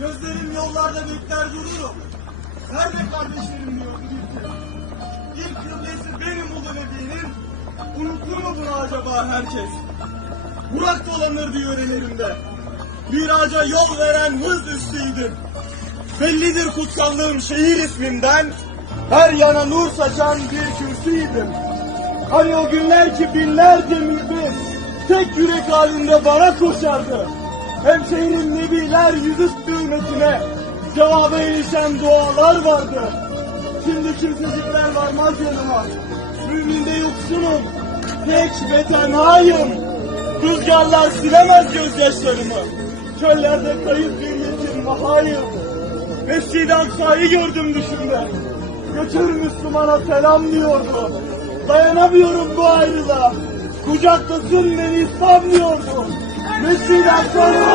Gözlerim yollarda bekler dururum. Nerede kardeşlerim diyor gitti. İlk kıblesi benim bu dediğinin Unutur mu bunu acaba herkes? Burak dolanır diyor ellerimde. Miraca yol veren hız üstüydüm. Bellidir kutsallığım şehir ismimden. Her yana nur saçan bir kürsüydüm. Hani o günler ki binlerce mümin tek yürek halinde bana koşardı. Hem şehrin nebiler yüzüstü hürmetine cevaba erişen dualar vardı. Şimdi kimsecikler varmaz yanıma. Müminde yoksunum, tek ve tenhayım. Rüzgarlar silemez gözyaşlarımı. Çöllerde kayıp bir yetim mahayım. Mescid-i Aksa'yı gördüm düşümde. Götür Müslümana selam diyordu. Dayanamıyorum bu ayrılığa. Kucaklasın beni İslam diyordu. Mescid-i Aksa'nın